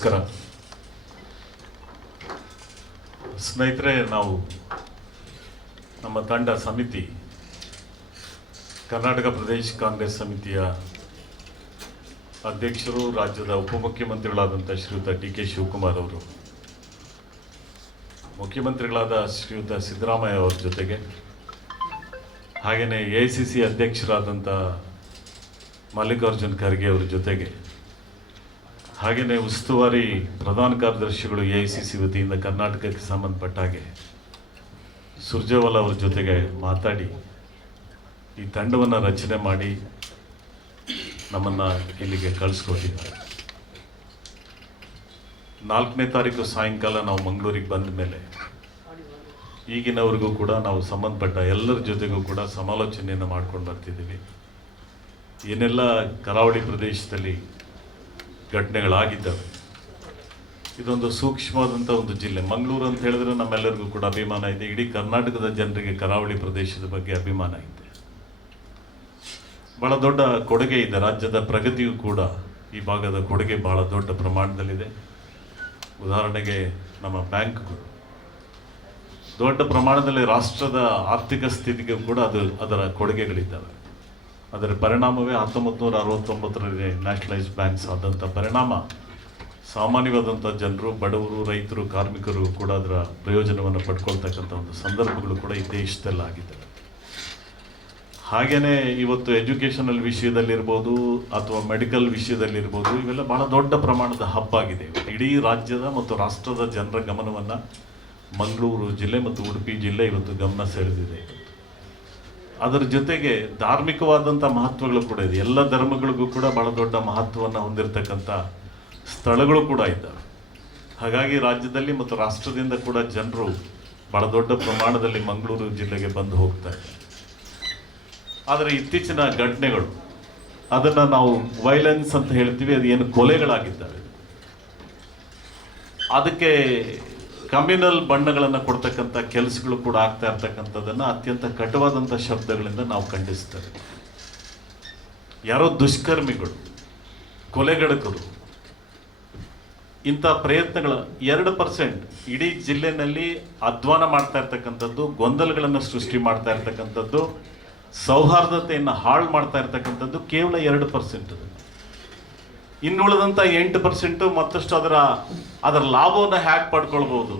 ನಮಸ್ಕಾರ ಸ್ನೇಹಿತರೆ, ನಾವು ನಮ್ಮ ತಂಡ ಸಮಿತಿ, ಕರ್ನಾಟಕ ಪ್ರದೇಶ ಕಾಂಗ್ರೆಸ್ ಸಮಿತಿಯ ಅಧ್ಯಕ್ಷರು, ರಾಜ್ಯದ ಉಪಮುಖ್ಯಮಂತ್ರಿಗಳಾದಂಥ ಶ್ರೀಯುತ ಡಿ ಕೆ ಶಿವಕುಮಾರ್ ಅವರು, ಮುಖ್ಯಮಂತ್ರಿಗಳಾದ ಶ್ರೀಯುತ ಸಿದ್ದರಾಮಯ್ಯ ಅವರ ಜೊತೆಗೆ ಹಾಗೆಯೇ ಎ ಸಿ ಸಿ ಅಧ್ಯಕ್ಷರಾದಂಥ ಮಲ್ಲಿಕಾರ್ಜುನ್ ಖರ್ಗೆ ಅವರ ಜೊತೆಗೆ ಹಾಗೆಯೇ ಉಸ್ತುವಾರಿ ಪ್ರಧಾನ ಕಾರ್ಯದರ್ಶಿಗಳು ಎ ಐ ಸಿ ಸಿ ವತಿಯಿಂದ ಕರ್ನಾಟಕಕ್ಕೆ ಸಂಬಂಧಪಟ್ಟ ಹಾಗೆ ಸುರ್ಜೇವಾಲ ಅವರ ಜೊತೆಗೆ ಮಾತಾಡಿ ಈ ತಂಡವನ್ನು ರಚನೆ ಮಾಡಿ ನಮ್ಮನ್ನು ಇಲ್ಲಿಗೆ ಕಳಿಸ್ಕೊಟ್ಟಿದ್ದಾರೆ. ನಾಲ್ಕನೇ ತಾರೀಕು ಸಾಯಂಕಾಲ ನಾವು ಮಂಗಳೂರಿಗೆ ಬಂದ ಮೇಲೆ ಈಗಿನವರೆಗೂ ಕೂಡ ನಾವು ಸಂಬಂಧಪಟ್ಟ ಎಲ್ಲರ ಜೊತೆಗೂ ಕೂಡ ಸಮಾಲೋಚನೆಯನ್ನು ಮಾಡ್ಕೊಂಡು ಬರ್ತಿದ್ದೀವಿ. ಏನೆಲ್ಲ ಕರಾವಳಿ ಪ್ರದೇಶದಲ್ಲಿ ಘಟನೆಗಳಾಗಿದ್ದಾವೆ. ಇದೊಂದು ಸೂಕ್ಷ್ಮವಾದಂಥ ಒಂದು ಜಿಲ್ಲೆ. ಮಂಗಳೂರು ಅಂತ ಹೇಳಿದ್ರೆ ನಮ್ಮೆಲ್ಲರಿಗೂ ಕೂಡ ಅಭಿಮಾನ ಇದೆ. ಇಡೀ ಕರ್ನಾಟಕದ ಜನರಿಗೆ ಕರಾವಳಿ ಪ್ರದೇಶದ ಬಗ್ಗೆ ಅಭಿಮಾನ ಇದೆ. ಬಹಳ ದೊಡ್ಡ ಕೊಡುಗೆ ಇದೆ. ರಾಜ್ಯದ ಪ್ರಗತಿಯೂ ಕೂಡ ಈ ಭಾಗದ ಕೊಡುಗೆ ಬಹಳ ದೊಡ್ಡ ಪ್ರಮಾಣದಲ್ಲಿದೆ. ಉದಾಹರಣೆಗೆ ನಮ್ಮ ಬ್ಯಾಂಕ್ಗಳು. ದೊಡ್ಡ ಪ್ರಮಾಣದಲ್ಲಿ ರಾಷ್ಟ್ರದ ಆರ್ಥಿಕ ಸ್ಥಿತಿಗೆ ಕೂಡ ಅದು ಅದರ ಕೊಡುಗೆಗಳಿದ್ದಾವೆ. ಅದರ ಪರಿಣಾಮವೇ ಹತ್ತೊಂಬತ್ತು ನೂರ ಅರವತ್ತೊಂಬತ್ತರಲ್ಲಿ ನ್ಯಾಷನಲೈಸ್ ಬ್ಯಾಂಕ್ಸ್ ಆದಂಥ ಪರಿಣಾಮ. ಸಾಮಾನ್ಯವಾದಂಥ ಜನರು, ಬಡವರು, ರೈತರು, ಕಾರ್ಮಿಕರು ಕೂಡ ಅದರ ಪ್ರಯೋಜನವನ್ನು ಪಡ್ಕೊಳ್ತಕ್ಕಂಥ ಒಂದು ಸಂದರ್ಭಗಳು ಕೂಡ ಈ ದೇಶದಲ್ಲಿ ಆಗಿದೆ ಹಾಗೆಯೇ ಇವತ್ತು ಎಜುಕೇಷನಲ್ ವಿಷಯದಲ್ಲಿರ್ಬೋದು ಅಥವಾ ಮೆಡಿಕಲ್ ವಿಷಯದಲ್ಲಿರ್ಬೋದು ಇವೆಲ್ಲ ಬಹಳ ದೊಡ್ಡ ಪ್ರಮಾಣದ ಹಬ್ ಆಗಿದೆ. ಇಡೀ ರಾಜ್ಯದ ಮತ್ತು ರಾಷ್ಟ್ರದ ಜನರ ಗಮನವನ್ನು ಮಂಗಳೂರು ಜಿಲ್ಲೆ ಮತ್ತು ಉಡುಪಿ ಜಿಲ್ಲೆ ಇವತ್ತು ಗಮನ ಸೆಳೆದಿದೆ. ಅದರ ಜೊತೆಗೆ ಧಾರ್ಮಿಕವಾದಂಥ ಮಹತ್ವಗಳು ಕೂಡ ಇದೆ. ಎಲ್ಲ ಧರ್ಮಗಳಿಗೂ ಕೂಡ ಬಹಳ ದೊಡ್ಡ ಮಹತ್ವವನ್ನು ಹೊಂದಿರತಕ್ಕಂಥ ಸ್ಥಳಗಳು ಕೂಡ ಇದ್ದಾವೆ. ಹಾಗಾಗಿ ರಾಜ್ಯದಲ್ಲಿ ಮತ್ತು ರಾಷ್ಟ್ರದಿಂದ ಕೂಡ ಜನರು ಬಹಳ ದೊಡ್ಡ ಪ್ರಮಾಣದಲ್ಲಿ ಮಂಗಳೂರು ಜಿಲ್ಲೆಗೆ ಬಂದು ಹೋಗ್ತಾ ಇದೆ ಆದರೆ ಇತ್ತೀಚಿನ ಘಟನೆಗಳು, ಅದನ್ನು ನಾವು ವೈಲೆನ್ಸ್ ಅಂತ ಹೇಳ್ತೀವಿ ಅದು ಏನು ಕೊಲೆಗಳಾಗಿದ್ದಾವೆ. ಅದಕ್ಕೆ ಕಮ್ಯುನಲ್ ಬಣ್ಣಗಳನ್ನು ಕೊಡ್ತಕ್ಕಂಥ ಕೆಲಸಗಳು ಕೂಡ ಆಗ್ತಾ ಇರ್ತಕ್ಕಂಥದ್ದನ್ನು ಅತ್ಯಂತ ಕಟುವಾದಂಥ ಶಬ್ದಗಳಿಂದ ನಾವು ಖಂಡಿಸ್ತೇವೆ. ಯಾರೋ ದುಷ್ಕರ್ಮಿಗಳು, ಕೊಲೆಗಡಕರು, ಇಂಥ ಪ್ರಯತ್ನಗಳ ಎರಡು ಪರ್ಸೆಂಟ್ ಇಡೀ ಜಿಲ್ಲೆನಲ್ಲಿ ಅಧ್ವಾನ ಮಾಡ್ತಾ ಇರ್ತಕ್ಕಂಥದ್ದು, ಗೊಂದಲಗಳನ್ನು ಸೃಷ್ಟಿ ಮಾಡ್ತಾ ಇರ್ತಕ್ಕಂಥದ್ದು, ಸೌಹಾರ್ದತೆಯನ್ನು ಹಾಳು ಮಾಡ್ತಾ ಇರ್ತಕ್ಕಂಥದ್ದು ಕೇವಲ ಎರಡು ಪರ್ಸೆಂಟ್ ಇನ್ನುಳಿದಂಥ ಎಂಟು ಪರ್ಸೆಂಟು ಮತ್ತಷ್ಟು ಅದರ ಅದರ ಲಾಭವನ್ನು ಹ್ಯಾಕ್ ಪಡ್ಕೊಳ್ಬೋದು.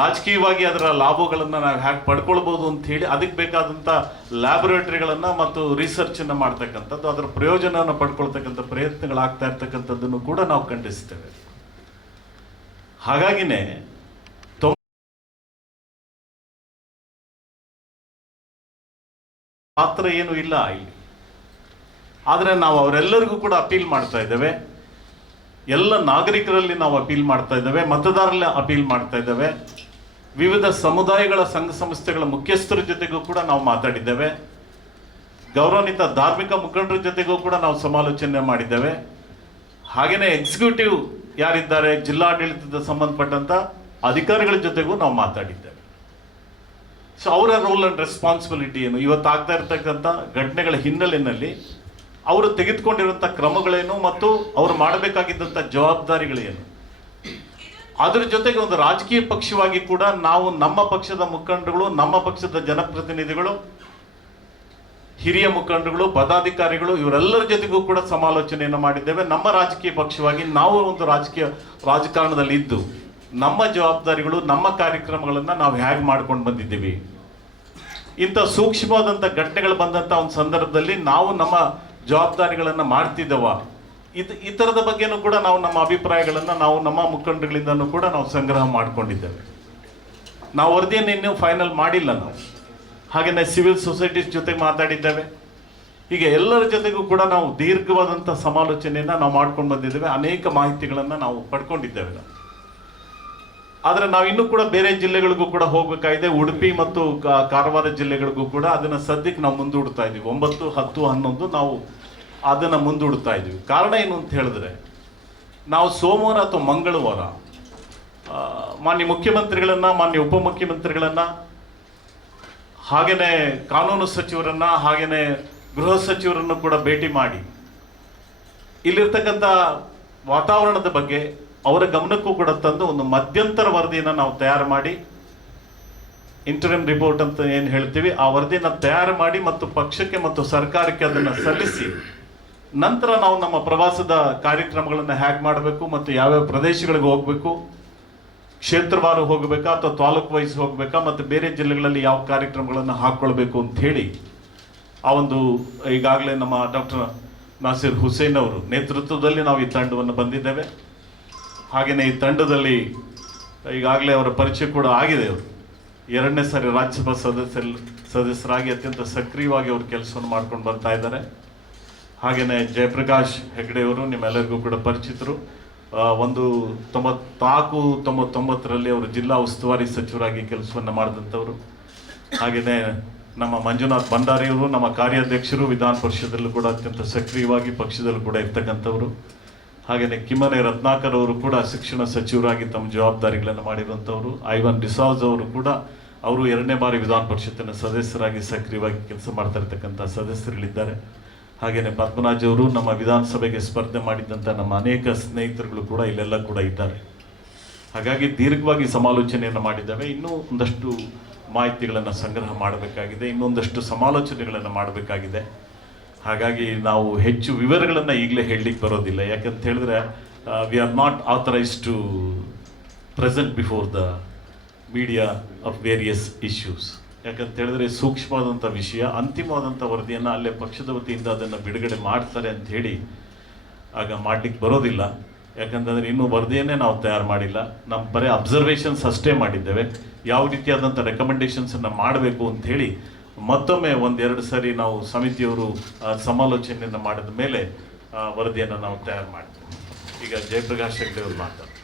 ರಾಜಕೀಯವಾಗಿ ಅದರ ಲಾಭಗಳನ್ನು ನಾವು ಹ್ಯಾಕ್ ಪಡ್ಕೊಳ್ಬೋದು ಅಂತ ಹೇಳಿ ಅದಕ್ಕೆ ಬೇಕಾದಂಥ ಲ್ಯಾಬೊರೇಟರಿಗಳನ್ನು ಮತ್ತು ರಿಸರ್ಚನ್ನು ಮಾಡ್ತಕ್ಕಂಥದ್ದು, ಅದರ ಪ್ರಯೋಜನವನ್ನು ಪಡ್ಕೊಳ್ತಕ್ಕಂಥ ಪ್ರಯತ್ನಗಳಾಗ್ತಾ ಇರ್ತಕ್ಕಂಥದ್ದನ್ನು ಕೂಡ ನಾವು ಖಂಡಿಸ್ತೇವೆ. ಹಾಗಾಗಿನೇ ಪಾತ್ರ ಏನು ಇಲ್ಲ ಇಲ್ಲಿ. ಆದರೆ ನಾವು ಅವರೆಲ್ಲರಿಗೂ ಕೂಡ ಅಪೀಲ್ ಮಾಡ್ತಾ ಇದ್ದೇವೆ. ಎಲ್ಲ ನಾಗರಿಕರಲ್ಲಿ ನಾವು ಅಪೀಲ್ ಮಾಡ್ತಾ ಇದ್ದೇವೆ, ಮತದಾರರಲ್ಲಿ ಅಪೀಲ್ ಮಾಡ್ತಾ ಇದ್ದೇವೆ. ವಿವಿಧ ಸಮುದಾಯಗಳ ಸಂಘ ಸಂಸ್ಥೆಗಳ ಮುಖ್ಯಸ್ಥರ ಜೊತೆಗೂ ಕೂಡ ನಾವು ಮಾತಾಡಿದ್ದೇವೆ. ಗೌರವಾನ್ವಿತ ಧಾರ್ಮಿಕ ಮುಖಂಡರ ಜೊತೆಗೂ ಕೂಡ ನಾವು ಸಮಾಲೋಚನೆ ಮಾಡಿದ್ದೇವೆ. ಹಾಗೆಯೇ ಎಕ್ಸಿಕ್ಯೂಟಿವ್ ಯಾರಿದ್ದಾರೆ, ಜಿಲ್ಲಾಡಳಿತದ ಸಂಬಂಧಪಟ್ಟಂಥ ಅಧಿಕಾರಿಗಳ ಜೊತೆಗೂ ನಾವು ಮಾತಾಡಿದ್ದೇವೆ. ಸೊ ಅವರ ರೋಲ್ ಅಂಡ್ ರೆಸ್ಪಾನ್ಸಿಬಿಲಿಟಿ ಏನು? ಇವತ್ತು ಆಗ್ತಾ ಇರ್ತಕ್ಕಂಥ ಘಟನೆಗಳ ಹಿನ್ನೆಲೆಯಲ್ಲಿ ಅವರು ತೆಗೆದುಕೊಂಡಿರುವಂಥ ಕ್ರಮಗಳೇನು ಮತ್ತು ಅವರು ಮಾಡಬೇಕಾಗಿದ್ದಂಥ ಜವಾಬ್ದಾರಿಗಳೇನು? ಅದರ ಜೊತೆಗೆ ಒಂದು ರಾಜಕೀಯ ಪಕ್ಷವಾಗಿ ಕೂಡ ನಾವು ನಮ್ಮ ಪಕ್ಷದ ಮುಖಂಡರುಗಳು, ನಮ್ಮ ಪಕ್ಷದ ಜನಪ್ರತಿನಿಧಿಗಳು, ಹಿರಿಯ ಮುಖಂಡರುಗಳು, ಪದಾಧಿಕಾರಿಗಳು, ಇವರೆಲ್ಲರ ಜೊತೆಗೂ ಕೂಡ ಸಮಾಲೋಚನೆಯನ್ನು ಮಾಡಿದ್ದೇವೆ. ನಮ್ಮ ರಾಜಕೀಯ ಪಕ್ಷವಾಗಿ ನಾವು ಒಂದು ರಾಜಕೀಯ ರಾಜಕಾರಣದಲ್ಲಿ ಇದ್ದು, ನಮ್ಮ ಜವಾಬ್ದಾರಿಗಳು, ನಮ್ಮ ಕಾರ್ಯಕ್ರಮಗಳನ್ನು ನಾವು ಹೇಗೆ ಮಾಡ್ಕೊಂಡು ಬಂದಿದ್ದೀವಿ? ಇಂಥ ಸೂಕ್ಷ್ಮವಾದಂಥ ಘಟನೆಗಳು ಬಂದಂಥ ಒಂದು ಸಂದರ್ಭದಲ್ಲಿ ನಾವು ನಮ್ಮ ಜವಾಬ್ದಾರಿಗಳನ್ನು ಮಾಡ್ತಿದ್ದವ. ಇದು, ಈ ಥರದ ಬಗ್ಗೆನೂ ಕೂಡ ನಾವು ನಮ್ಮ ಅಭಿಪ್ರಾಯಗಳನ್ನು ನಾವು ನಮ್ಮ ಮುಖಂಡಗಳಿಂದನೂ ಕೂಡ ನಾವು ಸಂಗ್ರಹ ಮಾಡ್ಕೊಂಡಿದ್ದೇವೆ. ನಾವು ವರದಿಯನ್ನು ಇನ್ನೂ ಫೈನಲ್ ಮಾಡಿಲ್ಲ ನಾವು. ಹಾಗೆಯೇ ಸಿವಿಲ್ ಸೊಸೈಟೀಸ್ ಜೊತೆ ಮಾತಾಡಿದ್ದೇವೆ. ಹೀಗೆ ಎಲ್ಲರ ಜೊತೆಗೂ ಕೂಡ ನಾವು ದೀರ್ಘವಾದಂಥ ಸಮಾಲೋಚನೆಯನ್ನು ನಾವು ಮಾಡ್ಕೊಂಡು ಬಂದಿದ್ದೇವೆ. ಅನೇಕ ಮಾಹಿತಿಗಳನ್ನು ನಾವು ಪಡ್ಕೊಂಡಿದ್ದೇವೆ ನಾವು. ಆದರೆ ನಾವು ಇನ್ನೂ ಕೂಡ ಬೇರೆ ಜಿಲ್ಲೆಗಳಿಗೂ ಕೂಡ ಹೋಗಬೇಕಾಗಿದೆ. ಉಡುಪಿ ಮತ್ತು ಕಾರವಾರ ಜಿಲ್ಲೆಗಳಿಗೂ ಕೂಡ ಅದನ್ನು ಸದ್ಯಕ್ಕೆ ನಾವು ಮುಂದೂಡ್ತಾ ಇದ್ದೀವಿ ಒಂಬತ್ತು, ಹತ್ತು, ಹನ್ನೊಂದು ನಾವು ಅದನ್ನು ಮುಂದೂಡ್ತಾ ಇದ್ದೀವಿ ಕಾರಣ ಏನು ಅಂತ ಹೇಳಿದ್ರೆ, ನಾವು ಸೋಮವಾರ ಅಥವಾ ಮಂಗಳವಾರ ಮಾನ್ಯ ಮುಖ್ಯಮಂತ್ರಿಗಳನ್ನ, ಮಾನ್ಯ ಉಪಮುಖ್ಯಮಂತ್ರಿಗಳನ್ನ ಹಾಗೆಯೇ ಕಾನೂನು ಸಚಿವರನ್ನ ಹಾಗೆಯೇ ಗೃಹ ಸಚಿವರನ್ನು ಕೂಡ ಭೇಟಿ ಮಾಡಿ, ಇಲ್ಲಿರ್ತಕ್ಕಂಥ ವಾತಾವರಣದ ಬಗ್ಗೆ ಅವರ ಗಮನಕ್ಕೂ ಕೂಡ ತಂದು ಒಂದು ಮಧ್ಯಂತರ ವರದಿಯನ್ನು ನಾವು ತಯಾರು ಮಾಡಿ ಇಂಟರ್ಮ್ ರಿಪೋರ್ಟ್ ಅಂತ ಏನು ಹೇಳ್ತೀವಿ, ಆ ವರದಿನ ತಯಾರು ಮಾಡಿ ಮತ್ತು ಪಕ್ಷಕ್ಕೆ ಮತ್ತು ಸರ್ಕಾರಕ್ಕೆ ಅದನ್ನು ಸಲ್ಲಿಸಿ, ನಂತರ ನಾವು ನಮ್ಮ ಪ್ರವಾಸದ ಕಾರ್ಯಕ್ರಮಗಳನ್ನು ಹ್ಯಾಕ್ ಮಾಡಬೇಕು ಮತ್ತು ಯಾವ್ಯಾವ ಪ್ರದೇಶಗಳಿಗೆ ಹೋಗಬೇಕು, ಕ್ಷೇತ್ರವಾರು ಹೋಗಬೇಕಾ ಅಥವಾ ತಾಲೂಕು ವೈಸ್ ಹೋಗಬೇಕಾ ಮತ್ತು ಬೇರೆ ಜಿಲ್ಲೆಗಳಲ್ಲಿ ಯಾವ ಕಾರ್ಯಕ್ರಮಗಳನ್ನು ಹಾಕ್ಕೊಳ್ಬೇಕು ಅಂತ ಹೇಳಿ, ಆ ಒಂದು ಈಗಾಗಲೇ ನಮ್ಮ ಡಾಕ್ಟರ್ ನಾಸಿರ್ ಹುಸೇನ್ ಅವರು ನೇತೃತ್ವದಲ್ಲಿ ನಾವು ಈ ತಂಡವನ್ನು ಬಂದಿದ್ದೇವೆ. ಹಾಗೆಯೇ ಈ ತಂಡದಲ್ಲಿ ಈಗಾಗಲೇ ಅವರ ಪರಿಚಯ ಕೂಡ ಆಗಿದೆ ಅವರು. ಎರಡನೇ ಸಾರಿ ರಾಜ್ಯಸಭಾ ಸದಸ್ಯ ಸದಸ್ಯರಾಗಿ ಅತ್ಯಂತ ಸಕ್ರಿಯವಾಗಿ ಅವರು ಕೆಲಸವನ್ನು ಮಾಡ್ಕೊಂಡು ಬರ್ತಾ ಇದ್ದಾರೆ. ಹಾಗೆಯೇ ಜಯಪ್ರಕಾಶ್ ಹೆಗ್ಡೆಯವರು ನಿಮ್ಮೆಲ್ಲರಿಗೂ ಕೂಡ ಪರಿಚಿತರು. ಒಂದು ತೊಂಬತ್ನಾಲ್ಕು, ತೊಂಬತ್ತೊಂಬತ್ತರಲ್ಲಿ ಅವರು ಜಿಲ್ಲಾ ಉಸ್ತುವಾರಿ ಸಚಿವರಾಗಿ ಕೆಲಸವನ್ನು ಮಾಡಿದಂಥವರು. ಹಾಗೆಯೇ ನಮ್ಮ ಮಂಜುನಾಥ್ ಭಂಡಾರಿಯವರು ನಮ್ಮ ಕಾರ್ಯಾಧ್ಯಕ್ಷರು ವಿಧಾನ ಪರಿಷತ್ತಲ್ಲೂ ಕೂಡ ಅತ್ಯಂತ ಸಕ್ರಿಯವಾಗಿ ಪಕ್ಷದಲ್ಲೂ ಕೂಡ ಇರ್ತಕ್ಕಂಥವರು. ಹಾಗೆಯೇ ಕಿಮ್ಮನೆ ರತ್ನಾಕರ್ ಅವರು ಕೂಡ ಶಿಕ್ಷಣ ಸಚಿವರಾಗಿ ತಮ್ಮ ಜವಾಬ್ದಾರಿಗಳನ್ನು ಮಾಡಿರುವಂಥವರು ಐವನ್ ಡಿಸಾಜ್ ಅವರು ಕೂಡ ಅವರು ಎರಡನೇ ಬಾರಿ ವಿಧಾನ ಪರಿಷತ್ತಿನ ಸದಸ್ಯರಾಗಿ ಸಕ್ರಿಯವಾಗಿ ಕೆಲಸ ಮಾಡ್ತಾ ಇರ್ತಕ್ಕಂಥ ಸದಸ್ಯರುಗಳಿದ್ದಾರೆ. ಹಾಗೆಯೇ ಪದ್ಮನಾಜ್ ಅವರು ನಮ್ಮ ವಿಧಾನಸಭೆಗೆ ಸ್ಪರ್ಧೆ ಮಾಡಿದ್ದಂಥ ನಮ್ಮ ಅನೇಕ ಸ್ನೇಹಿತರುಗಳು ಕೂಡ ಇಲ್ಲೆಲ್ಲ ಕೂಡ ಇದ್ದಾರೆ. ಹಾಗಾಗಿ ದೀರ್ಘವಾಗಿ ಸಮಾಲೋಚನೆಯನ್ನು ಮಾಡಿದ್ದೇವೆ. ಇನ್ನೂ ಒಂದಷ್ಟು ಮಾಹಿತಿಗಳನ್ನು ಸಂಗ್ರಹ ಮಾಡಬೇಕಾಗಿದೆ. ಇನ್ನೊಂದಷ್ಟು ಸಮಾಲೋಚನೆಗಳನ್ನು ಮಾಡಬೇಕಾಗಿದೆ. ಹಾಗಾಗಿ ನಾವು ಹೆಚ್ಚು ವಿವರಗಳನ್ನು ಈಗಲೇ ಹೇಳಲಿಕ್ಕೆ ಬರೋದಿಲ್ಲ. ಯಾಕಂತ ಹೇಳಿದ್ರೆ we are not authorised to present before the media of various issues ಯಾಕಂತ ಹೇಳಿದ್ರೆ ಸೂಕ್ಷ್ಮವಾದಂಥ ವಿಷಯ ಅಂತಿಮವಾದಂಥ ವರದಿಯನ್ನು ಅಲ್ಲೇ ಪಕ್ಷದ ವತಿಯಿಂದ ಅದನ್ನು ಬಿಡುಗಡೆ ಮಾಡ್ತಾರೆ ಅಂತ ಹೇಳಿ ಆಗ ಮಾಡಲಿಕ್ಕೆ ಬರೋದಿಲ್ಲ. ಯಾಕಂತಂದರೆ ಇನ್ನೂ ವರದಿಯನ್ನೇ ನಾವು ತಯಾರು ಮಾಡಿಲ್ಲ. ನಮ್ಮ ಬರೀ ಅಬ್ಸರ್ವೇಷನ್ಸ್ ಅಷ್ಟೇ ಮಾಡಿದ್ದೇವೆ. ಯಾವ ರೀತಿಯಾದಂಥ ರೆಕಮೆಂಡೇಷನ್ಸನ್ನು ಮಾಡಬೇಕು ಅಂತ ಹೇಳಿ ಮತ್ತೊಮ್ಮೆ ಒಂದೆರಡು ಸಾರಿ ನಾವು ಸಮಿತಿಯವರು ಸಮಾಲೋಚನೆಯನ್ನು ಮಾಡಿದ ಮೇಲೆ ವರದಿಯನ್ನು ನಾವು ತಯಾರು ಮಾಡ್ತೀವಿ. ಈಗ ಜಯಪ್ರಕಾಶ್ ಶೆಟ್ಟಿ ಅವರು ಮಾತಾಡ್ತಾರೆ.